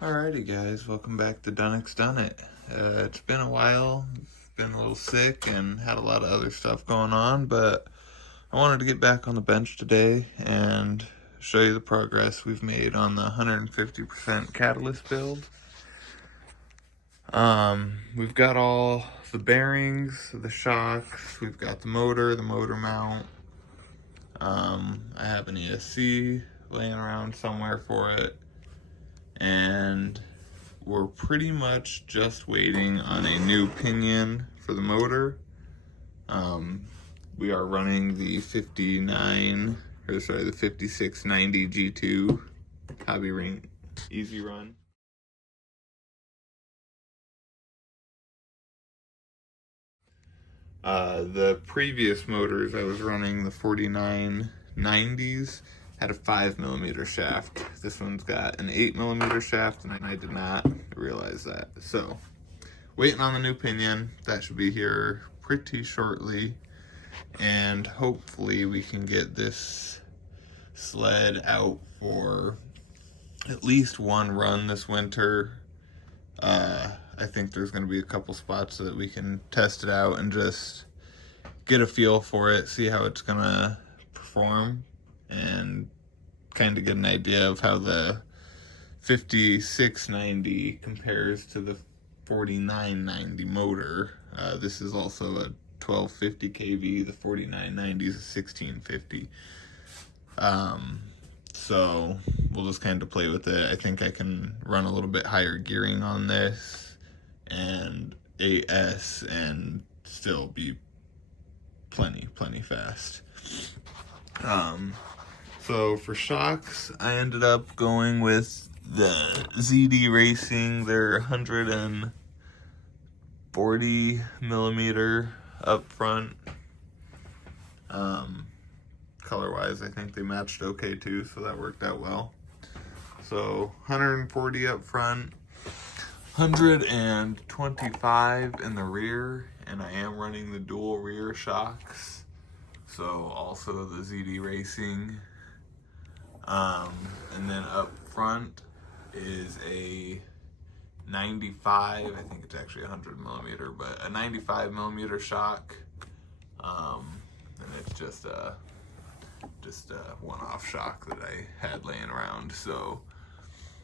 Alrighty guys, welcome back to Dunnick's Done It. It's been a while, been a little sick and had a lot of other stuff going on, but I wanted to get back on the bench today and show you the progress we've made on the 150% catalyst build. We've got all the bearings, the shocks, we've got the motor mount. I have an ESC laying around somewhere for it. And we're pretty much just waiting on a new pinion for the motor. We are running the 5690 G2 Hobby Ring Easy Run. The previous motors I was running, the 4990s, had a 5mm shaft. This one's got an 8mm shaft, and I did not realize that. So, waiting on the new pinion. That should be here pretty shortly. And hopefully we can get this sled out for at least one run this winter. I think there's going to be a couple spots so that we can test it out and just get a feel for it, see how it's going to perform, and kind of get an idea of how the 5690 compares to the 4990 motor. This is also a 1250 kV, the 4990 is a 1650. So we'll just kind of play with it. I think I can run a little bit higher gearing on this and AS and still be plenty fast. So for shocks, I ended up going with the ZD Racing. They're 140mm up front. Color wise, I think they matched okay too, so that worked out well. So 140 up front, 125 in the rear, and I am running the dual rear shocks, so also the ZD Racing. And then up front is a 95, I think it's actually 100mm, but a 95mm shock. And it's just a one-off shock that I had laying around. So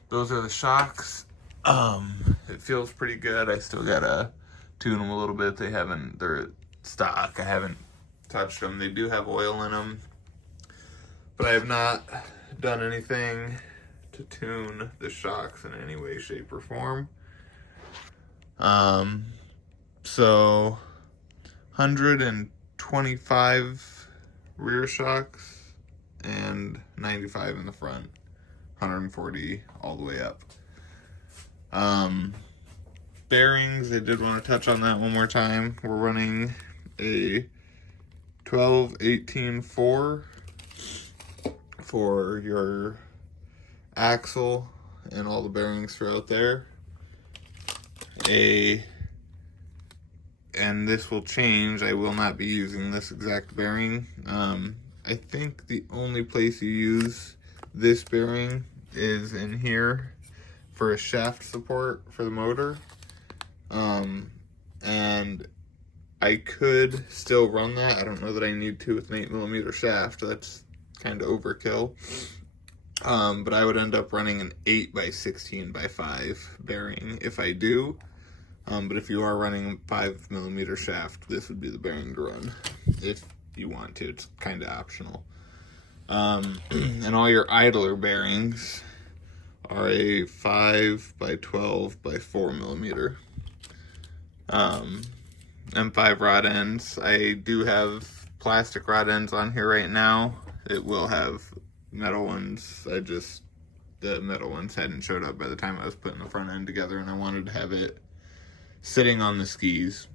those are the shocks. It feels pretty good. I still gotta tune them a little bit. They're stock. I haven't touched them. They do have oil in them, but I have not done anything to tune the shocks in any way, shape, or form. So 125 rear shocks and 95 in the front, 140 all the way up. Bearings, I did want to touch on that one more time. We're running a 12-18-4 for your axle and all the bearings throughout there. And this will change. I will not be using this exact bearing. I think the only place you use this bearing is in here for a shaft support for the motor. And I could still run that. I don't know that I need to with an 8mm shaft. That's kind of overkill. But I would end up running an 8x16x5 bearing if I do. But if you are running a 5mm shaft, this would be the bearing to run if you want to. It's kind of optional. And all your idler bearings are a 5x12x4mm. M5 rod ends. I do have plastic rod ends on here right now. It will have metal ones. The metal ones hadn't showed up by the time I was putting the front end together, and I wanted to have it sitting on the skis.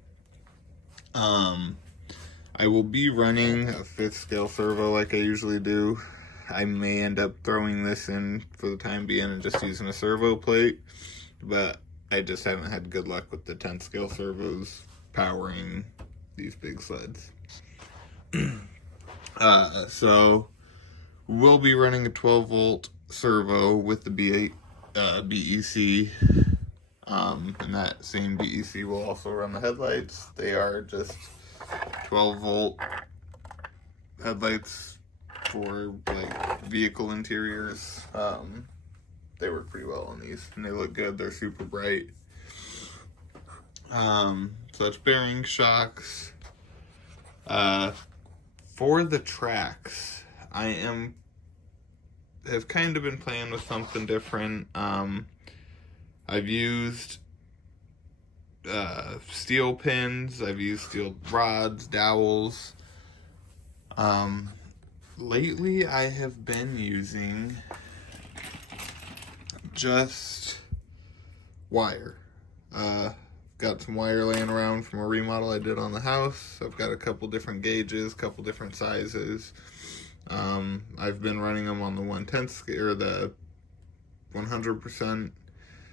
I will be running a 5th scale servo like I usually do. I may end up throwing this in for the time being and just using a servo plate, but I just haven't had good luck with the 10th scale servos powering these big sleds. So we'll be running a 12 volt servo with the BEC, and that same BEC will also run the headlights. They are just 12-volt headlights for like vehicle interiors. They work pretty well on these, and they look good. They're super bright. So that's bearing shocks. For the tracks, I have kind of been playing with something different. I've used steel pins. I've used steel rods, dowels. Lately, I have been using just wire. Got some wire laying around from a remodel I did on the house. I've got a couple different gauges, couple different sizes. I've been running them on the 1/10 or the 100%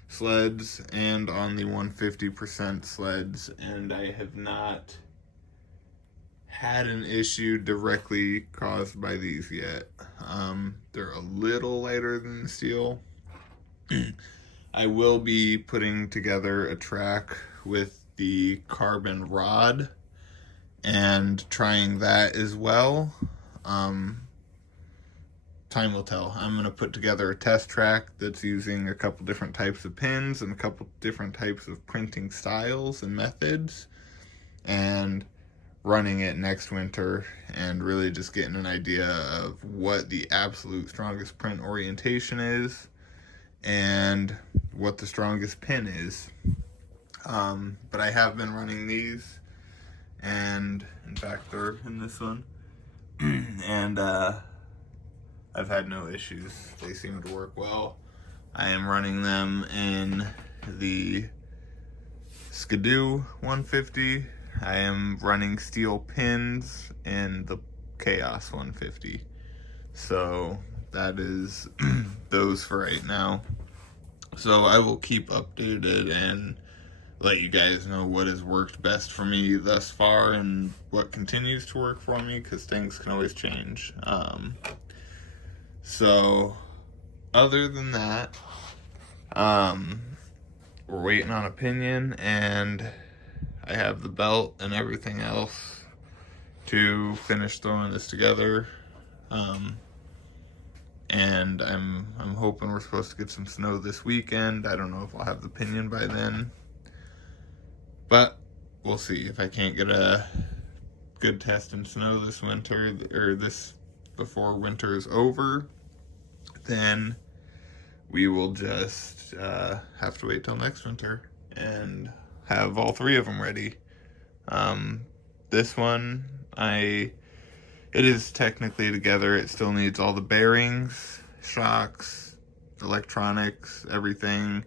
sleds and on the 150% sleds, and I have not had an issue directly caused by these yet. They're a little lighter than the steel. I will be putting together a track with the carbon rod and trying that as well. Time will tell. I'm going to put together a test track that's using a couple different types of pins and a couple different types of printing styles and methods, and running it next winter and really just getting an idea of what the absolute strongest print orientation is and what the strongest pin is. But I have been running these, and in fact they're in this one, and I've had no issues. They seem to work well. I am running them in the Skidoo 150. I am running steel pins in the Chaos 150. So that is those for right now. So I will keep updated and let you guys know what has worked best for me thus far and what continues to work for me, because things can always change. So other than that, we're waiting on opinion, and I have the belt and everything else to finish throwing this together. And I'm hoping we're supposed to get some snow this weekend. I don't know if I'll have the pinion by then, but we'll see. If I can't get a good test in snow this winter, or this before winter is over, then we will just have to wait till next winter and have all three of them ready. This one, it is technically together. It still needs all the bearings, shocks, electronics, everything.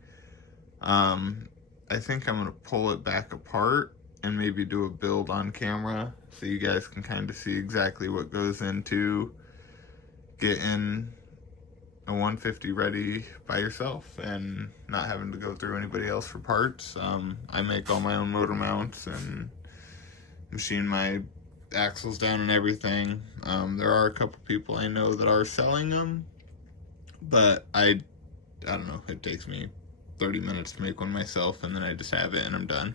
I think I'm going to pull it back apart and maybe do a build on camera so you guys can kind of see exactly what goes into getting a 150 ready by yourself and not having to go through anybody else for parts. I make all my own motor mounts and machine my axles down and everything. There are a couple people I know that are selling them, but I don't know, it takes me 30 minutes to make one myself, and then I just have it and I'm done.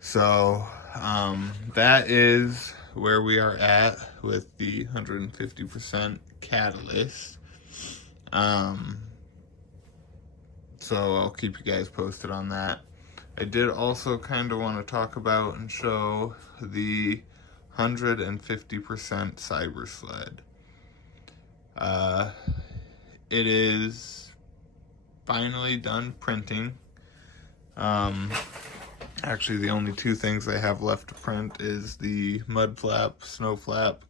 So that is where we are at with the 150% catalyst. So I'll keep you guys posted on that. I did also kind of want to talk about and show the 150% Cyber Sled. It is finally done printing. Actually, the only two things I have left to print is the mud flap, snow flap,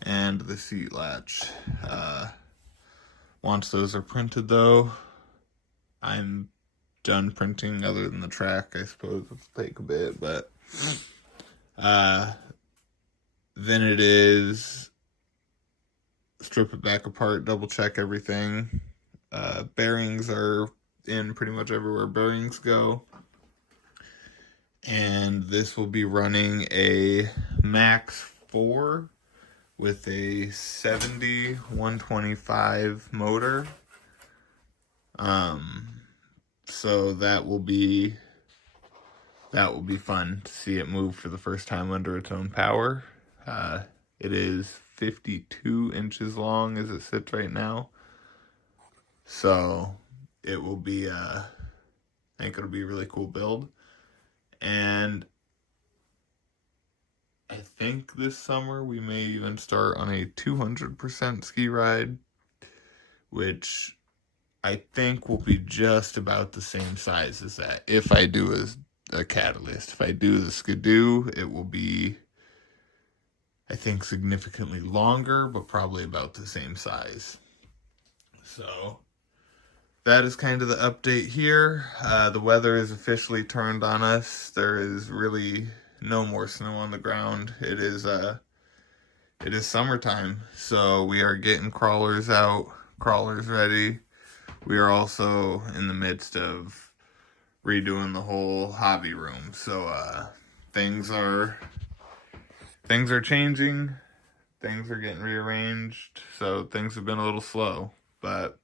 and the seat latch. Once those are printed, though, I'm done printing. Other than the track, I suppose it'll take a bit, but then it is strip it back apart, double check everything. Bearings are in pretty much everywhere bearings go. And this will be running a Max 4 with a 70-125 motor. So that will be fun to see it move for the first time under its own power. It is 52 inches long as it sits right now. So it will be, I think it'll be a really cool build. And I think this summer we may even start on a 200% ski ride, which I think will be just about the same size as that. If I do a Catalyst, if I do the Skidoo, it will be, I think, significantly longer, but probably about the same size. So that is kind of the update here. The weather is officially turned on us. There is really no more snow on the ground. It is summertime, so we are getting crawlers out, crawlers ready. We are also in the midst of redoing the whole hobby room. So things are changing. Things are getting rearranged. So things have been a little slow, but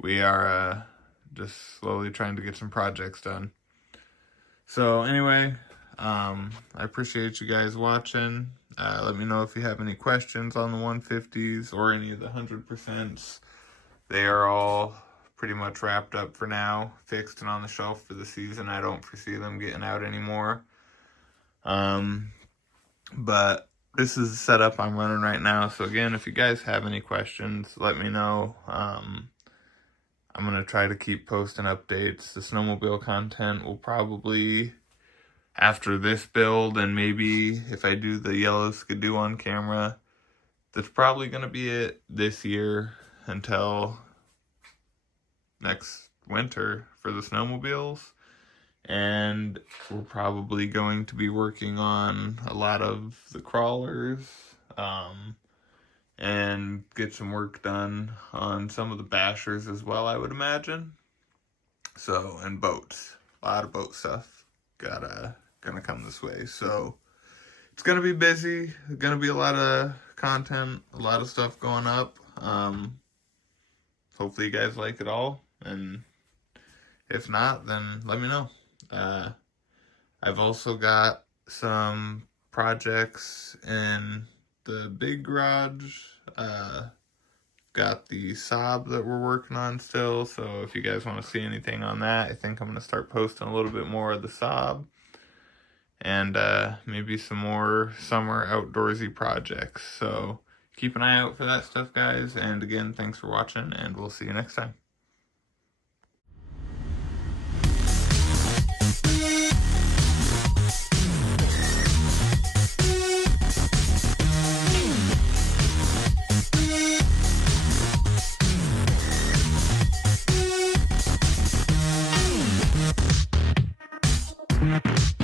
we are just slowly trying to get some projects done. So anyway, I appreciate you guys watching. Let me know if you have any questions on the 150s or any of the 100%s. They are all pretty much wrapped up for now, fixed and on the shelf for the season. I don't foresee them getting out anymore. But this is the setup I'm running right now. So again, if you guys have any questions, let me know. I'm going to try to keep posting updates. The snowmobile content will probably, after this build, and maybe if I do the yellow Skidoo on camera, that's probably going to be it this year until next winter for the snowmobiles. And we're probably going to be working on a lot of the crawlers, and get some work done on some of the bashers as well, I would imagine. So, and boats, a lot of boat stuff gonna come this way. So it's gonna be busy. There's gonna be a lot of content, a lot of stuff going up. Hopefully you guys like it all, and if not, then let me know. I've also got some projects in the big garage. Got the Saab that we're working on still, so if you guys want to see anything on that, I think I'm going to start posting a little bit more of the Saab, and maybe some more summer outdoorsy projects. So keep an eye out for that stuff, guys, and again, thanks for watching, and we'll see you next time. We'll be right back.